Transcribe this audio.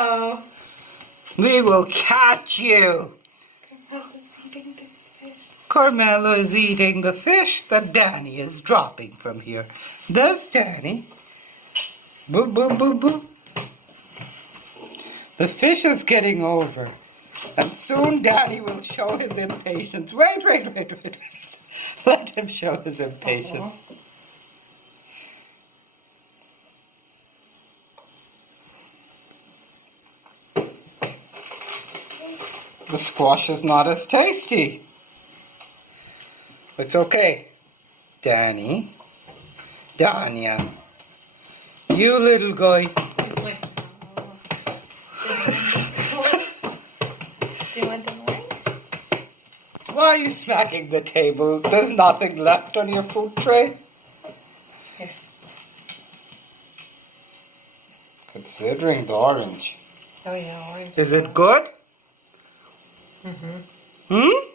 Uh-oh. We will catch you. Carmela's eating the fish. Carmela is eating the fish that Danny is dropping from here. Does Danny? Boo, boo, boo, boo. The fish is getting over. And soon Danny will show his impatience. Wait. Let him show his impatience. The squash is not as tasty. It's okay. Danny. Danya. You little guy. It's like, do you want them orange? Why are you smacking the table? There's nothing left on your food tray. Here. Considering the orange. Oh yeah, orange. Is it good? Mm-hmm. Hmm?